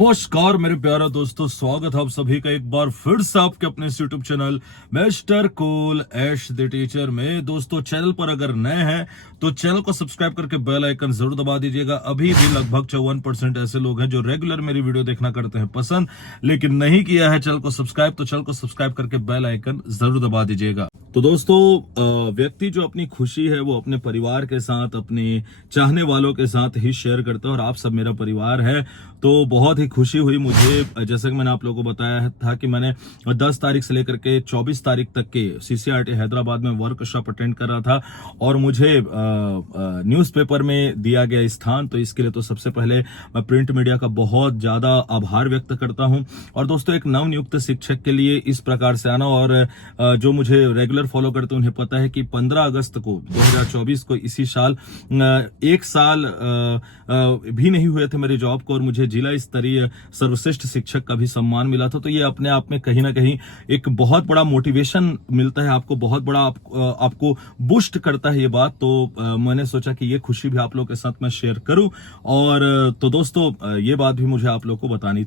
नमस्कार मेरे प्यारे दोस्तों, स्वागत है आप सभी का एक बार फिर से आपके अपने YouTube channel mister cool as the teacher में। दोस्तों, चैनल पर अगर नए हैं तो चैनल को सब्सक्राइब करके बेल आइकन जरूर दबा दीजिएगा। अभी भी लगभग 54% ऐसे लोग हैं जो रेगुलर मेरी वीडियो देखना करते हैं पसंद, लेकिन नहीं किया है चैनल को सब्सक्राइब, तो चैनल को सब्सक्राइब करके बेल आइकन जरूर दबा दीजिएगा। तो दोस्तों, व्यक्ति जो अपनी खुशी है वो अपने परिवार के साथ, अपने चाहने वालों के साथ ही शेयर करता है, और आप सब मेरा परिवार है। तो बहुत ही खुशी हुई मुझे, जैसा कि मैंने आप लोगों को बताया था कि मैंने 10 तारीख से लेकर के 24 तारीख तक के CCRT हैदराबाद में वर्कशॉप अटेंड कर रहा था, और मुझे न्यूज़पेपर में दिया गया स्थान, तो इसके लिए तो सबसे पहले मैं प्रिंट मीडिया का बहुत ज्यादा आभार व्यक्त करता हूं। और दोस्तों, एक नवनियुक्त शिक्षक के लिए इस प्रकार से आना, और जो मुझे रेगुलर फॉलो करते उन्हें पता है कि 15 अगस्त को 2024 को इसी साल 1 साल भी नहीं हुए थे मेरे जॉब को, और मुझे जिला स्तरीय सर्वश्रेष्ठ शिक्षक का भी सम्मान मिला था। तो ये अपने आप में कहीं ना कहीं एक बहुत बड़ा मोटिवेशन मिलता है आपको, बहुत बड़ा आपको बूस्ट करता है ये बात। तो मैंने सोचा कि ये खुशी भी आप लोगों के साथ मैं शेयर करूं, और तो दोस्तों, ये बात भी मुझे आप लोगों को बतानी।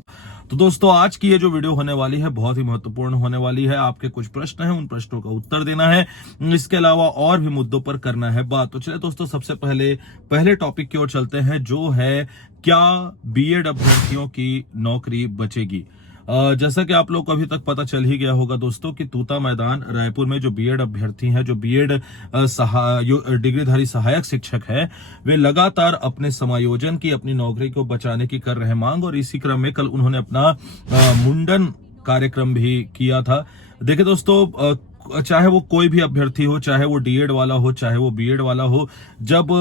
तो दोस्तों, आज की ये जो वीडियो होने वाली है बहुत ही महत्वपूर्ण होने वाली है। आपके कुछ प्रश्न हैं, उन प्रश्नों का उत्तर देना है, इसके अलावा और भी मुद्दों पर करना है बात। तो चलिए दोस्तों, सबसे पहले टॉपिक की ओर चलते हैं, जो है क्या बीएड अभ्यर्थियों की नौकरी बचेगी। जैसा कि आप लोग को अभी तक पता चल ही गया होगा दोस्तों कि तूता मैदान रायपुर में जो बीएड अभ्यर्थी हैं, जो बीएड डिग्रीधारी सहायक शिक्षक है, वे लगातार अपने समायोजन की, अपनी नौकरी को बचाने की कर रहे हैं मांग, और इसी क्रम में कल उन्होंने अपना मुंडन कार्यक्रम भी किया था। देखिए दोस्तों, चाहे वो कोई भी अभ्यर्थी हो, चाहे वो डीएड वाला हो, चाहे वो बीएड वाला हो, जब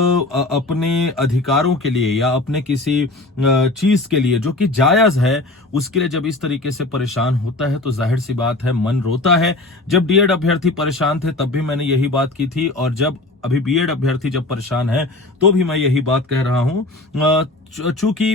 अपने अधिकारों के लिए या अपने किसी चीज के लिए जो कि जायज है, उसके लिए जब इस तरीके से परेशान होता है तो जाहिर सी बात है मन रोता है। जब डीएड अभ्यर्थी परेशान थे तब भी मैंने यही बात की थी, और जब अभी बीएड अभ्यर्थी जब परेशान है तो भी मैं यही बात कह रहा हूं। चूंकि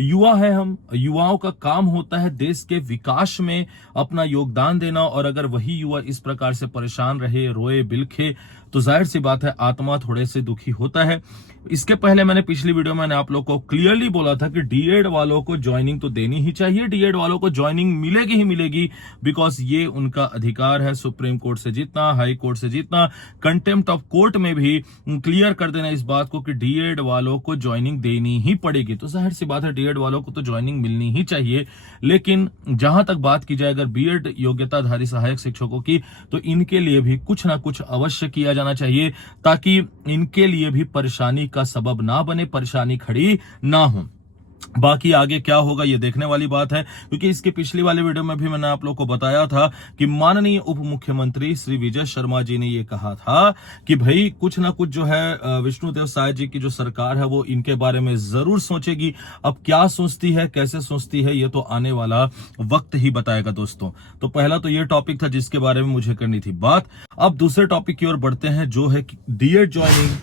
युवा है, हम युवाओं का काम होता है देश के विकास में अपना योगदान देना, और अगर वही युवा इस प्रकार से परेशान रहे, रोए बिलखे, तो जाहिर सी बात है आत्मा थोड़े से दुखी होता है। इसके पहले मैंने पिछली वीडियो में आप लोग को क्लियरली बोला था कि डीएड वालों को ज्वाइनिंग तो देनी ही चाहिए, डीएड वालों को ज्वाइनिंग मिलेगी ही मिलेगी, बिकॉज ये उनका अधिकार है। सुप्रीम कोर्ट से जीतना, हाई कोर्ट से जीतना, कंटेम्प्ट ऑफ कोर्ट में भी क्लियर कर देना इस बात को कि डीएड वालों को ज्वाइनिंग देनी ही पड़ेगी। तो जाहिर सी बात है डीएड वालों को तो ज्वाइनिंग मिलनी ही चाहिए। लेकिन जहां तक बात की जाए अगर बीएड योग्यताधारी सहायक शिक्षकों की, तो इनके लिए भी कुछ ना कुछ अवश्य किया जाना चाहिए, ताकि इनके लिए भी परेशानी का सबब ना बने, परेशानी खड़ी ना हो। बाकी आगे क्या होगा ये देखने वाली बात है, क्योंकि इसके पिछली वाली वीडियो में भी मैंने आप लोग को बताया था कि माननीय उप मुख्यमंत्री श्री विजय शर्मा जी ने ये कहा था कि भाई कुछ ना कुछ जो है विष्णुदेव साय जी की जो सरकार है वो इनके बारे में जरूर सोचेगी। अब क्या सोचती है, कैसे सोचती है, ये तो आने वाला वक्त ही बताएगा दोस्तों। तो पहला तो ये टॉपिक था जिसके बारे में मुझे करनी थी बात। अब दूसरे टॉपिक की ओर बढ़ते हैं, जो है डीएड ज्वाइनिंग,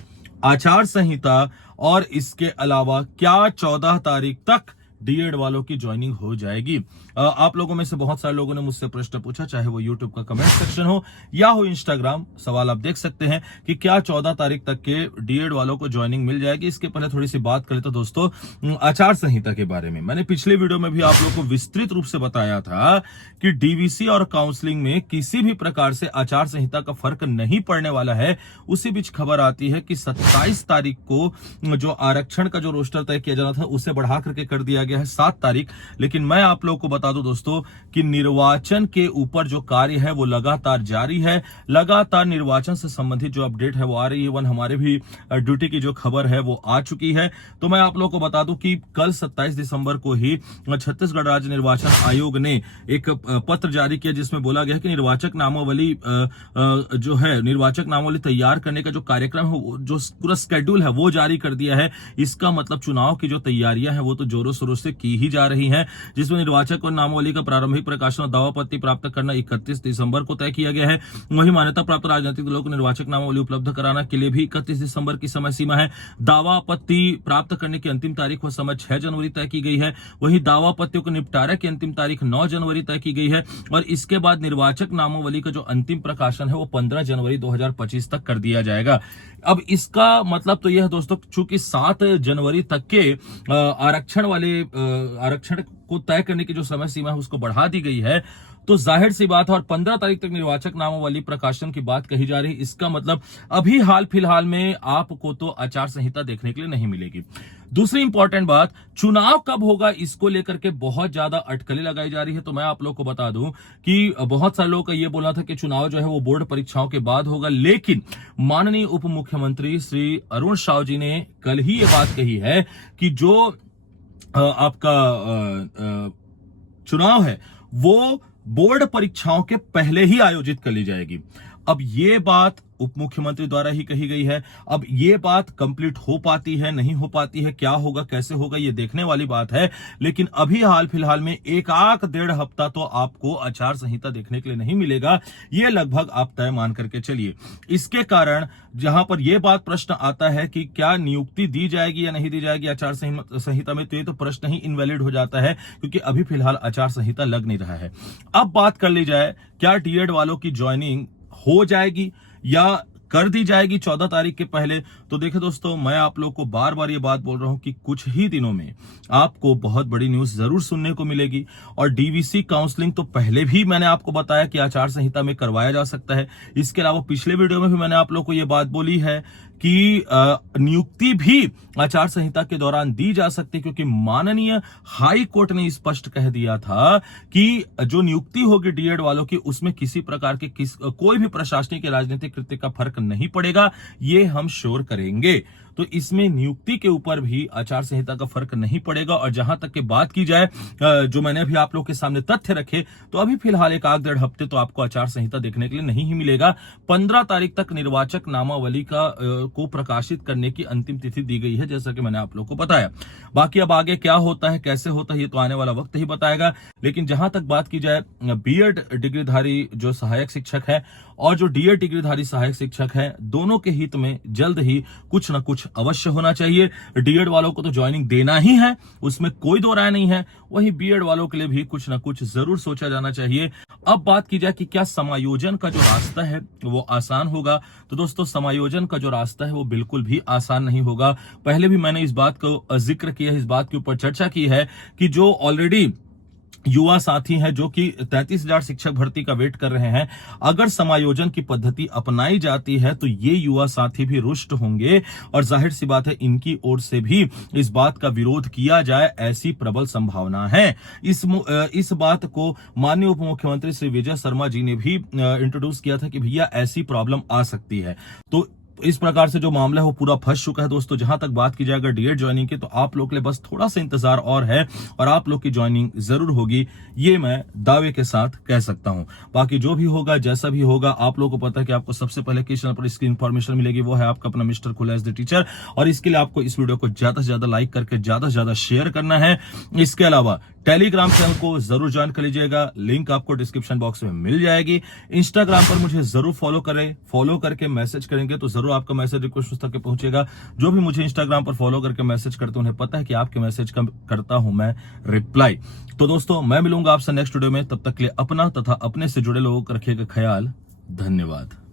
आचार संहिता, और इसके अलावा क्या 14 तारीख तक डीएड वालों की ज्वाइनिंग हो जाएगी। आप लोगों में से बहुत सारे लोगों ने मुझसे प्रश्न पूछा, चाहे वो यूट्यूब का कमेंट सेक्शन हो या हो इंस्टाग्राम, सवाल आप देख सकते हैं कि क्या 14 तारीख तक के डीएड वालों को ज्वाइनिंग मिल जाएगी। इसके पहले थोड़ी सी बात करें तो दोस्तों, आचार संहिता के बारे में मैंने पिछले वीडियो में भी आप लोगों को विस्तृत रूप से बताया था कि डीवीसी और काउंसलिंग में किसी भी प्रकार से आचार संहिता का फर्क नहीं पड़ने वाला है। उसी बीच खबर आती है कि 27 तारीख को जो आरक्षण का जो रोस्टर तय किया जाना था उसे बढ़ा करके कर दिया गया है 7 तारीख। लेकिन मैं आप लोगों को बता दूं दोस्तों कि निर्वाचन के ऊपर जो कार्य है वो लगातार जारी है। लगातार निर्वाचन से संबंधित जो अपडेट है वो आ रही है। इवन हमारे भी ड्यूटी की जो खबर है वो आ चुकी है। तो मैं आप लोगों को बता दूं कि कल 27 दिसंबर को ही छत्तीसगढ़ राज्य निर्वाचन आयोग ने एक पत्र जारी किया, जिसमें बोला गया कि निर्वाचक नामावली जो है, निर्वाचक नामावली तैयार करने का जो कार्यक्रम है, जो पूरा शेड्यूल है वो जारी कर दिया है। इसका मतलब चुनाव की जो तैयारियां हैं वो तो जोरों शोरों से की ही जा रही हैं, जिसमें निर्वाचक और नामावली का प्रारंभिक प्रकाशन और दावापत्ती प्राप्त करना 31 दिसंबर को तय किया गया है। वहीं मान्यता प्राप्त राजनीतिक दलों को निर्वाचक नामावली उपलब्ध कराना के लिए भी 31 दिसंबर की समय सीमा है। दावापत्ती प्राप्त करने की अंतिम तारीख व समय 6 जनवरी तय की गई है। वहीं दावापत्तियों को निपटारा की अंतिम तारीख 9 जनवरी तय की गई है, और इसके बाद निर्वाचक नामावली का जो अंतिम प्रकाशन है वो 15 जनवरी 2025 तक कर दिया जाएगा। अब इसका मतलब तो यह है दोस्तों, चूंकि 7 जनवरी तक के आरक्षण को तय करने की जो समय सीमा है उसको बढ़ा दी गई है, तो जाहिर सी बात है, और 15 तारीख तक निर्वाचक नामावली प्रकाशन की बात कही जा रही है। इसका मतलब अभी हाल फिलहाल में आपको तो आचार संहिता देखने के लिए नहीं मिलेगी। दूसरी इंपॉर्टेंट बात, चुनाव कब होगा इसको लेकर के बहुत ज्यादा अटकलें लगाई जा रही है। तो मैं आप लोग को बता दूं कि बहुत सारे लोगों का यह बोलना था कि चुनाव जो है वो बोर्ड परीक्षाओं के बाद होगा, लेकिन माननीय उप मुख्यमंत्री श्री अरुण साव जी ने कल ही ये बात कही है कि जो आपका चुनाव है वो बोर्ड परीक्षाओं के पहले ही आयोजित कर ली जाएगी। अब ये बात उप मुख्यमंत्री द्वारा ही कही गई है। अब ये बात कंप्लीट हो पाती है, नहीं हो पाती है, क्या होगा, कैसे होगा, ये देखने वाली बात है। लेकिन अभी हाल फिलहाल में एक डेढ़ हफ्ता तो आपको आचार संहिता देखने के लिए नहीं मिलेगा, ये लगभग आप तय मान करके चलिए। इसके कारण जहां पर यह बात प्रश्न आता है कि क्या नियुक्ति दी जाएगी या नहीं दी जाएगी आचार संहिता में, तो ये तो प्रश्न ही इनवैलिड हो जाता है, क्योंकि अभी फिलहाल आचार संहिता लग नहीं रहा है। अब बात कर ली जाए, क्या डीएड वालों की ज्वाइनिंग हो जाएगी या कर दी जाएगी 14 तारीख के पहले। तो देखिए दोस्तों, मैं आप लोग को बार बार ये बात बोल रहा हूं कि कुछ ही दिनों में आपको बहुत बड़ी न्यूज जरूर सुनने को मिलेगी। और डीवीसी काउंसलिंग तो पहले भी मैंने आपको बताया कि आचार संहिता में करवाया जा सकता है। इसके अलावा पिछले वीडियो में भी मैंने आप लोग को यह बात बोली है कि नियुक्ति भी आचार संहिता के दौरान दी जा सकती है, क्योंकि माननीय हाई कोर्ट ने स्पष्ट कह दिया था कि जो नियुक्ति होगी डीएड वालों की, उसमें किसी प्रकार के कोई भी प्रशासनिक या राजनीतिक कृत्य का फर्क नहीं पड़ेगा, ये हम श्योर करेंगे। तो इसमें नियुक्ति के ऊपर भी आचार संहिता का फर्क नहीं पड़ेगा। और जहां तक की बात की जाए, जो मैंने अभी आप लोग के सामने तथ्य रखे, तो अभी फिलहाल एक डेढ़ हफ्ते तो आपको आचार संहिता देखने के लिए नहीं ही मिलेगा। 15 तारीख तक निर्वाचक नामावली को प्रकाशित करने की अंतिम तिथि दी गई है, जैसा कि मैंने आप लोग को बताया। बाकी अब आगे क्या होता है, कैसे होता है, ये तो आने वाला वक्त ही बताएगा। लेकिन जहां तक बात की जाए, बीएड डिग्रीधारी जो सहायक शिक्षक है और जो डीएड डिग्रीधारी सहायक शिक्षक है, दोनों के हित में जल्द ही कुछ ना कुछ अवश्य होना चाहिए। डीएड वालों को तो ज्वाइनिंग देना ही है, उसमें कोई दो राय नहीं है। वहीं बीएड वालों के लिए भी कुछ ना कुछ जरूर सोचा जाना चाहिए। अब बात की जाए कि क्या समायोजन का जो रास्ता है वो आसान होगा, तो दोस्तों समायोजन का जो रास्ता है वो बिल्कुल भी आसान नहीं होगा। पहले भी मैंने इस बात को जिक्र किया है, इस बात के ऊपर चर्चा की है कि जो ऑलरेडी युवा साथी हैं जो कि 33,000 शिक्षक भर्ती का वेट कर रहे हैं, अगर समायोजन की पद्धति अपनाई जाती है तो ये युवा साथी भी रुष्ट होंगे, और जाहिर सी बात है इनकी ओर से भी इस बात का विरोध किया जाए, ऐसी प्रबल संभावना है। इस बात को माननीय उप मुख्यमंत्री श्री विजय शर्मा जी ने भी इंट्रोड्यूस किया था कि भैया ऐसी प्रॉब्लम आ सकती है। तो इस प्रकार से जो मामला है वो पूरा फंस चुका है दोस्तों। जहां तक बात की जाए अगर डीएड ज्वाइनिंग की, तो आप लोग के लिए बस थोड़ा सा इंतजार और है, और आप लोग की ज्वाइनिंग जरूर होगी, ये मैं दावे के साथ कह सकता हूं। बाकी जो भी होगा, जैसा भी होगा, आप लोगों को पता है कि आपको सबसे पहले किस चैनल पर इसकी इंफॉर्मेशन मिलेगी, वो है आपका अपना mister cool as the teacher. और इसके लिए आपको इस वीडियो को ज्यादा से ज्यादा लाइक करके ज्यादा से ज्यादा शेयर करना है। इसके अलावा टेलीग्राम चैनल को जरूर ज्वाइन कर लीजिएगा, लिंक आपको डिस्क्रिप्शन बॉक्स में मिल जाएगी। इंस्टाग्राम पर मुझे जरूर फॉलो करें, फॉलो करके मैसेज करेंगे तो जरूर आपका मैसेज रिक्वेस्ट तक के पहुंचेगा। जो भी मुझे इंस्टाग्राम पर फॉलो करके मैसेज करते हैं उन्हें पता है कि आपके मैसेज का करता हूं मैं रिप्लाई। तो दोस्तों, मैं मिलूंगा आपसे नेक्स्ट वीडियो में, तब तक के लिए अपना तथा अपने से जुड़े लोगों का रखिएगा ख्याल। धन्यवाद।